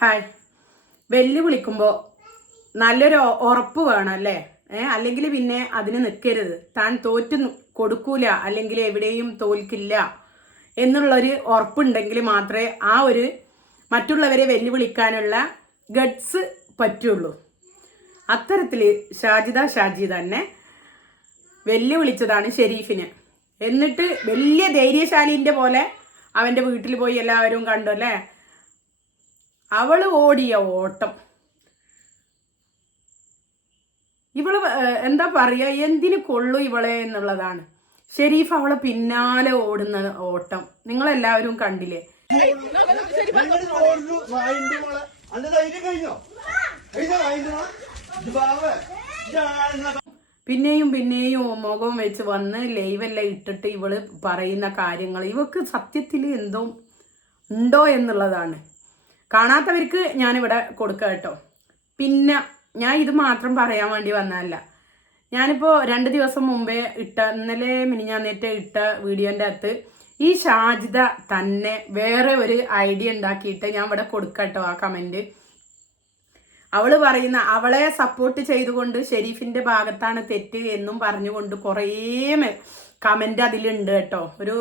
Hi. വെല്ലുവിളിക്കുമ്പോൾ നല്ലൊരു ഉറപ്പ് വേണം അല്ലേ? ഏ അല്ലെങ്കിൽ പിന്നെ അതിന് നിൽക്കരുത് താൻ തോറ്റു കൊടുക്കൂല അല്ലെങ്കിൽ എവിടെയും തോൽക്കില്ല എന്നുള്ളൊരു ഉറപ്പുണ്ടെങ്കിൽ മാത്രമേ ആ ഒരു മറ്റുള്ളവരെ വെല്ലുവിളിക്കാനുള്ള ഗഡ്സ് പറ്റുള്ളൂ. അത്തരത്തിൽ ഷാജിദ ഷാജി തന്നെ വെല്ലുവിളിച്ചതാണ് ഷെരീഫിന്. എന്നിട്ട് വലിയ ധൈര്യശാലിന്റെ പോലെ അവന്റെ വീട്ടിൽ പോയി എല്ലാവരും കണ്ടു അല്ലേ? അവൾ ഓടിയ ഓട്ടം. ഇവൾ എന്താ പറയാ എന്തിനു കൊള്ളു ഇവളെ എന്നുള്ളതാണ്. ഷെരീഫ് അവളെ പിന്നാലെ ഓടുന്ന ഓട്ടം. നിങ്ങൾ എല്ലാവരും കണ്ടില്ലേ? പിന്നെയും പിന്നെയും മുഖം വെച്ച് വന്ന് ലൈവെല്ലാം ഇട്ടിട്ട് ഇവൾ പറയുന്ന കാര്യങ്ങൾ. ഇവക്ക് സത്യത്തിൽ എന്തോ ഉണ്ടോ എന്നുള്ളതാണ്. കാണാത്തവർക്ക് ഞാനിവിടെ കൊടുക്കുക കേട്ടോ. പിന്നെ ഞാൻ ഇത് മാത്രം പറയാൻ വേണ്ടി വന്നതല്ല. ഞാനിപ്പോൾ രണ്ട് ദിവസം മുമ്പേ ഇട്ട ഇന്നലെ മിനിഞ്ഞാന്നേറ്റ് ഇട്ട വീഡിയോന്റെ അകത്ത് ഈ ഷാജിദ തന്നെ വേറെ ഒരു ഐഡിയ ഉണ്ടാക്കിയിട്ട് ഞാൻ ഇവിടെ കൊടുക്കട്ടോ ആ കമന്റ് അവൾ പറയുന്ന അവളെ സപ്പോർട്ട് ചെയ്തുകൊണ്ട് ഷെരീഫിന്റെ ഭാഗത്താണ് തെറ്റ് എന്നും പറഞ്ഞുകൊണ്ട് കുറേ കമന്റ് അതിലുണ്ട് കേട്ടോ. ഒരു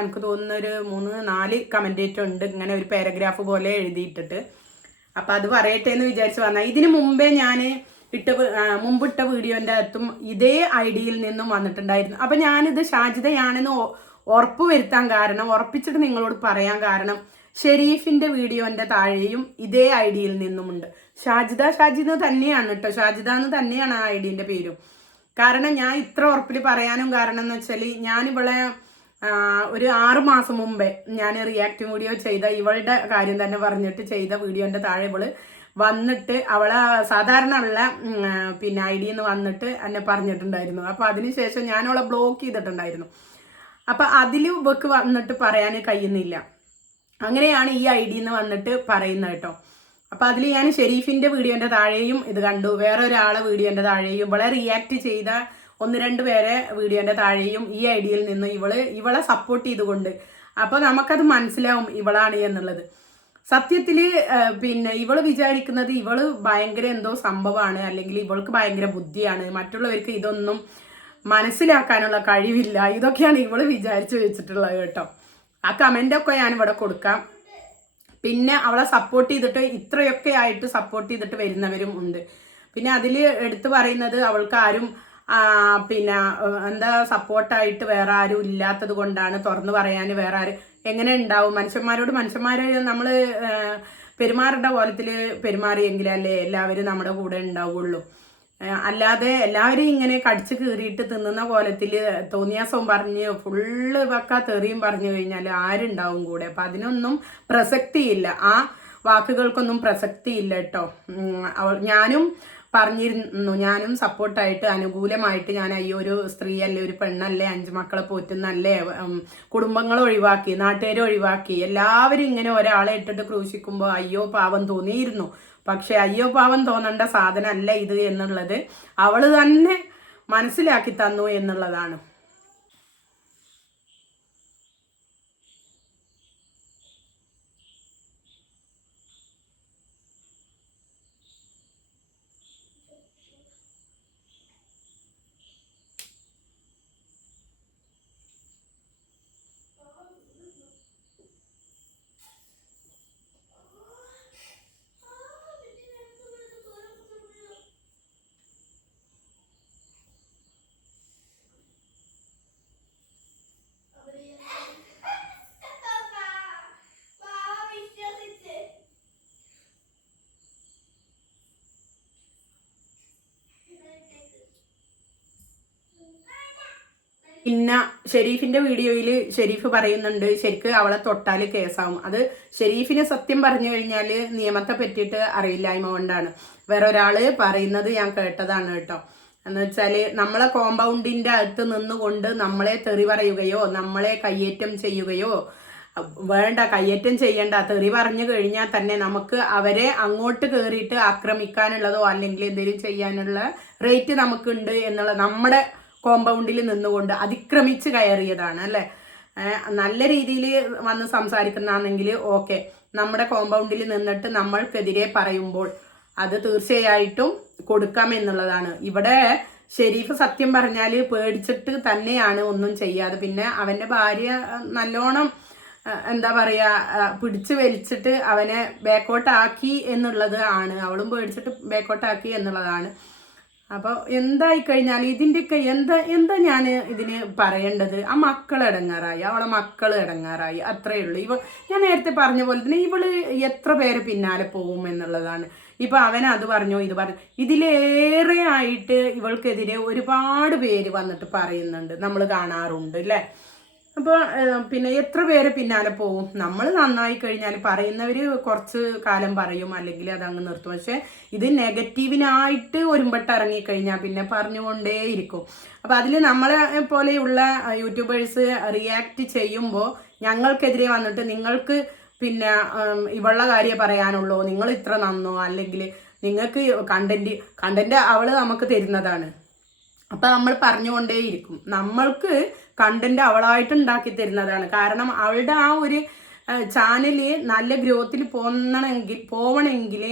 എനിക്ക് തോന്നുന്ന ഒരു മൂന്ന് നാല് കമന്റേറ്റർ ഉണ്ട് ഇങ്ങനെ ഒരു പാരഗ്രാഫ് പോലെ എഴുതിയിട്ടിട്ട്. അപ്പൊ അത് പറയട്ടെ എന്ന് വിചാരിച്ച് വന്ന. ഇതിനു മുമ്പേ ഞാൻ ഇട്ട മുമ്പിട്ട വീഡിയോന്റെ അകത്തും ഇതേ ഐഡിയയിൽ നിന്നും വന്നിട്ടുണ്ടായിരുന്നു. അപ്പൊ ഞാനിത് ഷാജിതയാണെന്ന് ഉറപ്പ് വരുത്താൻ കാരണം ഉറപ്പിച്ചിട്ട് നിങ്ങളോട് പറയാൻ കാരണം ഷെരീഫിന്റെ വീഡിയോന്റെ താഴെയും ഇതേ ഐ ഡിയിൽ നിന്നുമുണ്ട്. ഷാജിദ ഷാജിദ് തന്നെയാണ് കേട്ടോ. ഷാജിദ എന്ന് തന്നെയാണ് ആ ഐ ഡിന്റെ പേരും. കാരണം ഞാൻ ഇത്ര ഉറപ്പിൽ പറയാനും കാരണം എന്ന് വെച്ചാൽ ഞാനിവളെ ഒരു ആറ് മാസം മുമ്പേ ഞാൻ റിയാക്ട് വീഡിയോ ചെയ്ത ഇവളുടെ കാര്യം തന്നെ പറഞ്ഞിട്ട് ചെയ്ത വീഡിയോന്റെ താഴെ ഇവൾ വന്നിട്ട് അവളെ സാധാരണ ഉള്ള പിന്നെ ഐ ഡിന്ന് വന്നിട്ട് എന്നെ പറഞ്ഞിട്ടുണ്ടായിരുന്നു. അപ്പൊ അതിനുശേഷം ഞാൻ അവളെ ബ്ലോക്ക് ചെയ്തിട്ടുണ്ടായിരുന്നു. അപ്പൊ അതിൽ ഇവക്ക് വന്നിട്ട് പറയാൻ കഴിയുന്നില്ല. അങ്ങനെയാണ് ഈ ഐ ഡിന്ന് വന്നിട്ട് പറയുന്നത് കേട്ടോ. അപ്പൊ അതിൽ ഞാൻ ഷെരീഫിന്റെ വീഡിയോന്റെ താഴെയും ഇത് കണ്ടു. വേറെ ഒരാളെ വീഡിയോന്റെ താഴെയും ഇവളെ റിയാക്ട് ചെയ്ത ഒന്ന് രണ്ട് പേരെ വീഡിയോന്റെ താഴെയും ഈ ഐ ഡിയിൽ നിന്ന് ഇവൾ ഇവളെ സപ്പോർട്ട് ചെയ്തുകൊണ്ട്. അപ്പൊ നമുക്കത് മനസ്സിലാവും ഇവളാണ് എന്നുള്ളത്. സത്യത്തിൽ പിന്നെ ഇവൾ വിചാരിക്കുന്നത് ഇവൾ ഭയങ്കര എന്തോ സംഭവമാണ് അല്ലെങ്കിൽ ഇവൾക്ക് ഭയങ്കര ബുദ്ധിയാണ്. മറ്റുള്ളവർക്ക് ഇതൊന്നും മനസ്സിലാക്കാനുള്ള കഴിവില്ല. ഇതൊക്കെയാണ് ഇവൾ വിചാരിച്ചു വെച്ചിട്ടുള്ളത് കേട്ടോ. ആ കമന്റൊക്കെ ഞാൻ ഇവിടെ കൊടുക്കാം. പിന്നെ അവളെ സപ്പോർട്ട് ചെയ്തിട്ട് ഇത്രയൊക്കെ ആയിട്ട് സപ്പോർട്ട് ചെയ്തിട്ട് വരുന്നവരും ഉണ്ട്. പിന്നെ അതിൽ എടുത്തു പറയുന്നത് അവൾക്ക് ആരും പിന്നെ എന്താ സപ്പോർട്ടായിട്ട് വേറെ ആരും ഇല്ലാത്തത് കൊണ്ടാണ് തുറന്നു പറയാൻ വേറെ ആരും എങ്ങനെ ഉണ്ടാവും? മനുഷ്യന്മാരോട് മനുഷ്യന്മാരെ നമ്മൾ പെരുമാറേണ്ട കോലത്തിൽ പെരുമാറിയെങ്കിലല്ലേ എല്ലാവരും നമ്മുടെ കൂടെ ഉണ്ടാവുള്ളൂ. അല്ലാതെ എല്ലാവരും ഇങ്ങനെ കടിച്ച് കീറിയിട്ട് തിന്നുന്ന കോലത്തിൽ തോന്നിയാസവും പറഞ്ഞ് ഫുള്ള് വക്ക തെറിയും പറഞ്ഞു കഴിഞ്ഞാൽ ആരുണ്ടാവും കൂടെ? അപ്പം അതിനൊന്നും പ്രസക്തിയില്ല. ആ വാക്കുകൾക്കൊന്നും പ്രസക്തിയില്ല കേട്ടോ ഞാനും പറഞ്ഞിരുന്നു. ഞാനും സപ്പോർട്ടായിട്ട് അനുകൂലമായിട്ട് ഞാൻ അയ്യോ ഒരു സ്ത്രീ അല്ലേ ഒരു പെണ്ണല്ലേ അഞ്ച് മക്കളെ പോറ്റുന്നല്ലേ കുടുംബങ്ങൾ ഒഴിവാക്കി നാട്ടുകാരെ ഒഴിവാക്കി എല്ലാവരും ഇങ്ങനെ ഒരാളെ ഇട്ടിട്ട് ക്രൂശിക്കുമ്പോൾ അയ്യോ പാവം തോന്നിയിരുന്നു. പക്ഷെ അയ്യോ പാവം തോന്നേണ്ട സാധനമല്ല ഇത് എന്നുള്ളത് അവൾ തന്നെ മനസ്സിലാക്കി തന്നു എന്നുള്ളതാണ്. പിന്നെ ഷെരീഫിന്റെ വീഡിയോയിൽ ഷെരീഫ് പറയുന്നുണ്ട് ശരിക്ക് അവളെ തൊട്ടാൽ കേസാവും. അത് ഷെരീഫിന് സത്യം പറഞ്ഞു കഴിഞ്ഞാൽ നിയമത്തെ പറ്റിയിട്ട് അറിയില്ലായ്മ കൊണ്ടാണ്. വേറെ ഒരാൾ പറയുന്നത് ഞാൻ കേട്ടതാണ് കേട്ടോ. എന്ന് വെച്ചാൽ നമ്മളെ കോമ്പൗണ്ടിന്റെ അടുത്ത് നിന്നുകൊണ്ട് നമ്മളെ തെറി പറയുകയോ നമ്മളെ കയ്യേറ്റം ചെയ്യുകയോ വേണ്ട കയ്യേറ്റം ചെയ്യണ്ട തെറി പറഞ്ഞു കഴിഞ്ഞാൽ തന്നെ നമുക്ക് അവരെ അങ്ങോട്ട് കയറിയിട്ട് ആക്രമിക്കാനുള്ളതോ അല്ലെങ്കിൽ എന്തെങ്കിലും ചെയ്യാനുള്ള റേറ്റ് നമുക്കുണ്ട് എന്നുള്ള നമ്മുടെ കോമ്പൗണ്ടിൽ നിന്നുകൊണ്ട് അതിക്രമിച്ച് കയറിയതാണ് അല്ലേ? നല്ല രീതിയിൽ വന്ന് സംസാരിക്കുന്നതാണെങ്കിൽ ഓക്കെ. നമ്മുടെ കോമ്പൗണ്ടിൽ നിന്നിട്ട് നമ്മൾക്കെതിരെ പറയുമ്പോൾ അത് തീർച്ചയായിട്ടും കൊടുക്കാം എന്നുള്ളതാണ്. ഇവിടെ ഷെരീഫ് സത്യം പറഞ്ഞാൽ പേടിച്ചിട്ട് തന്നെയാണ് ഒന്നും ചെയ്യാതെ പിന്നെ അവന്റെ ഭാര്യ നല്ലോണം എന്താ പിടിച്ചു പിടിച്ച് വലിച്ചിട്ട് അവനെ ബാക്കോട്ടാക്കി എന്നുള്ളത് ആണ്. അവളും പേടിച്ചിട്ട് ബാക്കോട്ടാക്കി എന്നുള്ളതാണ്. അപ്പോൾ എന്തായി കഴിഞ്ഞാൽ ഇതിന്റെയൊക്കെ എന്താ എന്താ ഞാൻ ഇതിന് പറയേണ്ടത്? ആ മക്കൾ ഇടങ്ങാറായി അവളെ മക്കൾ ഇടങ്ങാറായി അത്രയേ ഉള്ളൂ. ഇവ ഞാൻ നേരത്തെ പറഞ്ഞ പോലെ തന്നെ ഇവൾ എത്ര പേര് പിന്നാലെ പോകും എന്നുള്ളതാണ്. ഇപ്പൊ അവൻ അത് പറഞ്ഞു ഇത് പറഞ്ഞു. ഇതിലേറെ ആയിട്ട് ഇവൾക്കെതിരെ ഒരുപാട് പേര് വന്നിട്ട് പറയുന്നുണ്ട്. നമ്മൾ കാണാറുണ്ട് അല്ലേ? അപ്പോൾ പിന്നെ എത്ര പേര് പിന്നാലെ പോവും നമ്മൾ നന്നായി കഴിഞ്ഞാൽ പറയുന്നവർ കുറച്ച് കാലം പറയും അല്ലെങ്കിൽ അത് അങ്ങ് നിർത്തും. പക്ഷേ ഇത് നെഗറ്റീവിനായിട്ട് ഒരുമ്പട്ട് ഇറങ്ങിക്കഴിഞ്ഞാൽ പിന്നെ പറഞ്ഞുകൊണ്ടേ ഇരിക്കും. അപ്പോൾ അതിൽ നമ്മളെ പോലെയുള്ള യൂട്യൂബേഴ്സ് റിയാക്ട് ചെയ്യുമ്പോൾ ഞങ്ങൾക്കെതിരെ വന്നിട്ട് നിങ്ങൾക്ക് പിന്നെ ഇവളുടെ കാര്യം പറയാനുള്ളൂ? നിങ്ങൾ ഇത്ര നന്നോ? അല്ലെങ്കിൽ നിങ്ങൾക്ക് കണ്ടന്റ് കണ്ടന്റ് അവൾ നമുക്ക് തരുന്നതാണ്. അപ്പൊ നമ്മൾ പറഞ്ഞുകൊണ്ടേയിരിക്കും നമ്മൾക്ക് കണ്ടന്റ് അവളായിട്ട് ഉണ്ടാക്കി തരുന്നതാണ്. കാരണം അവളുടെ ആ ഒരു ചാനൽ നല്ല ഗ്രോത്തിൽ പോകണമെങ്കിൽ പോകണമെങ്കിൽ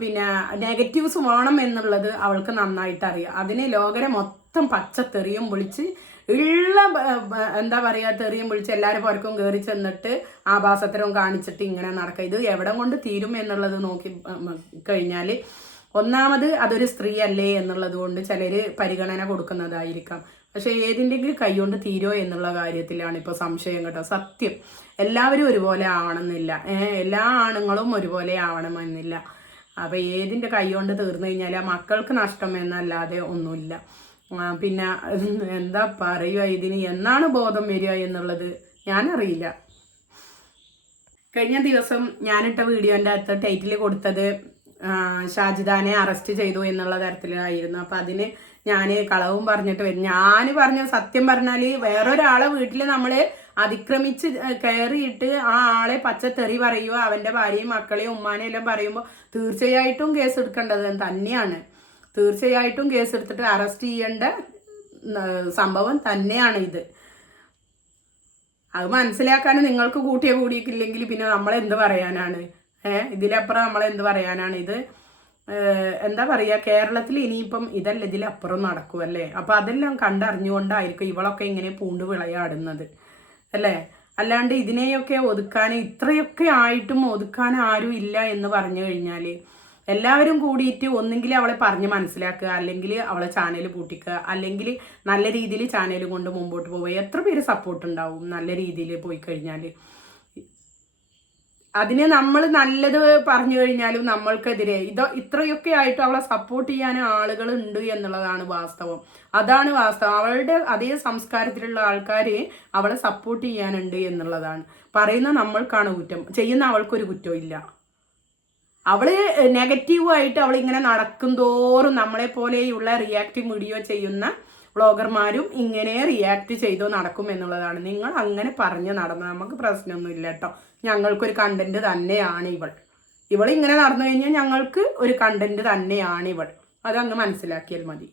പിന്നെ നെഗറ്റീവ്സ് വേണം എന്നുള്ളത് അവൾക്ക് നന്നായിട്ട് അറിയാം. അതിനെ ലോകരെ മൊത്തം പച്ചത്തെറിയും വിളിച്ച് ഉള്ള എന്താ പറയുക തെറിയും വിളിച്ച് എല്ലാവരും പുറക്കും കയറി ചെന്നിട്ട് ആഭാസത്തരവും കാണിച്ചിട്ട് ഇങ്ങനെ നടക്കുക ഇത് എവിടെ കൊണ്ട് തീരും എന്നുള്ളത് നോക്കി കഴിഞ്ഞാൽ ഒന്നാമത് അതൊരു സ്ത്രീ അല്ലേ എന്നുള്ളത് കൊണ്ട് ചിലര് പരിഗണന കൊടുക്കുന്നതായിരിക്കാം. പക്ഷെ ഏതിന്റെങ്കിലും കൈകൊണ്ട് തീരോ എന്നുള്ള കാര്യത്തിലാണ് ഇപ്പോൾ സംശയം കേട്ടോ. സത്യം. എല്ലാവരും ഒരുപോലെ ആവണമെന്നില്ല. എല്ലാ ആണുങ്ങളും ഒരുപോലെ ആവണമെന്നില്ല. അപ്പോൾ ഏതിന്റെ കൈകൊണ്ട് തീർന്നു കഴിഞ്ഞാൽ ആ മക്കൾക്ക് നഷ്ടം എന്നല്ലാതെ ഒന്നുമില്ല. പിന്നെ എന്താ പറയുക ഇതിന് എന്നാണ് ബോധം വരിക എന്നുള്ളത് ഞാനറിയില്ല. കഴിഞ്ഞ ദിവസം ഞാനിട്ട വീഡിയോന്റെ അകത്ത് ടൈറ്റിൽ കൊടുത്തത് ഷാജിദാനെ അറസ്റ്റ് ചെയ്തു എന്നുള്ള തരത്തിലായിരുന്നു. അപ്പം അതിന് ഞാൻ കളവും പറഞ്ഞിട്ട് വരും. ഞാൻ പറഞ്ഞ സത്യം പറഞ്ഞാൽ വേറൊരാളെ വീട്ടിൽ നമ്മൾ അതിക്രമിച്ച് കയറിയിട്ട് ആ ആളെ പച്ചത്തെറി പറയുക അവന്റെ ഭാര്യയും മക്കളെയും ഉമ്മാനെയും എല്ലാം പറയുമ്പോൾ തീർച്ചയായിട്ടും കേസ് എടുക്കേണ്ടത് തന്നെയാണ്. തീർച്ചയായിട്ടും കേസ് എടുത്തിട്ട് അറസ്റ്റ് ചെയ്യേണ്ട സംഭവം തന്നെയാണ് ഇത്. അത് മനസ്സിലാക്കാൻ നിങ്ങൾക്ക് കൂട്ടിയ കൂടിയിട്ടില്ലെങ്കിൽ പിന്നെ നമ്മൾ എന്ത് പറയാനാണ്? ഇതിലപ്പുറം നമ്മൾ എന്ത് പറയാനാണ് ഇത് എന്താ പറയുക കേരളത്തിൽ ഇനിയിപ്പം ഇതല്ല ഇതിലപ്പുറം നടക്കുമല്ലേ അപ്പം അതെല്ലാം കണ്ടറിഞ്ഞുകൊണ്ടായിരിക്കും ഇവളൊക്കെ ഇങ്ങനെ പൂണ്ട് വിളയാടുന്നത്. അല്ലേ? അല്ലാണ്ട് ഇതിനെയൊക്കെ ഒതുക്കാൻ ഇത്രയൊക്കെ ആയിട്ടും ഒതുക്കാൻ ആരും ഇല്ല എന്ന് പറഞ്ഞു കഴിഞ്ഞാൽ എല്ലാവരും കൂടിയിട്ട് ഒന്നെങ്കിൽ അവളെ പറഞ്ഞ് മനസ്സിലാക്കുക അല്ലെങ്കിൽ അവളെ ചാനൽ പൂട്ടിക്കുക അല്ലെങ്കിൽ നല്ല രീതിയിൽ ചാനൽ കൊണ്ട് മുമ്പോട്ട് പോവുക. എത്ര പേര് സപ്പോർട്ട് ഉണ്ടാവും നല്ല രീതിയിൽ പോയി കഴിഞ്ഞാൽ അതിന് നമ്മൾ നല്ലത് പറഞ്ഞു കഴിഞ്ഞാലും നമ്മൾക്കെതിരെ. ഇതോ ഇത്രയൊക്കെ ആയിട്ട് അവളെ സപ്പോർട്ട് ചെയ്യാൻ ആളുകൾ ഉണ്ട് എന്നുള്ളതാണ് വാസ്തവം. അതാണ് വാസ്തവം. അവളുടെ അതേ സംസ്കാരത്തിലുള്ള ആൾക്കാർ അവളെ സപ്പോർട്ട് ചെയ്യാനുണ്ട് എന്നുള്ളതാണ്. പറയുന്ന നമ്മൾക്കാണ് കുറ്റം. ചെയ്യുന്ന അവൾക്കൊരു കുറ്റവും ഇല്ല. അവൾ നെഗറ്റീവായിട്ട് അവൾ ഇങ്ങനെ നടക്കും തോറും നമ്മളെ പോലെയുള്ള റിയാക്റ്റീവ് വീഡിയോ ചെയ്യുന്ന വ്ളോഗർമാരും ഇങ്ങനെ റിയാക്ട് ചെയ്തു നടക്കും എന്നുള്ളതാണ്. നിങ്ങൾ അങ്ങനെ പറഞ്ഞ് നടന്ന നമുക്ക് പ്രശ്നമൊന്നുമില്ല കേട്ടോ. ഞങ്ങൾക്കൊരു കണ്ടന്റ് തന്നെയാണ് ഇവൾ. ഇവൾ ഇങ്ങനെ നടന്നു കഴിഞ്ഞാൽ ഞങ്ങൾക്ക് ഒരു കണ്ടന്റ് തന്നെയാണ് ഇവൾ. അതങ്ങ് മനസ്സിലാക്കിയാൽ മതി.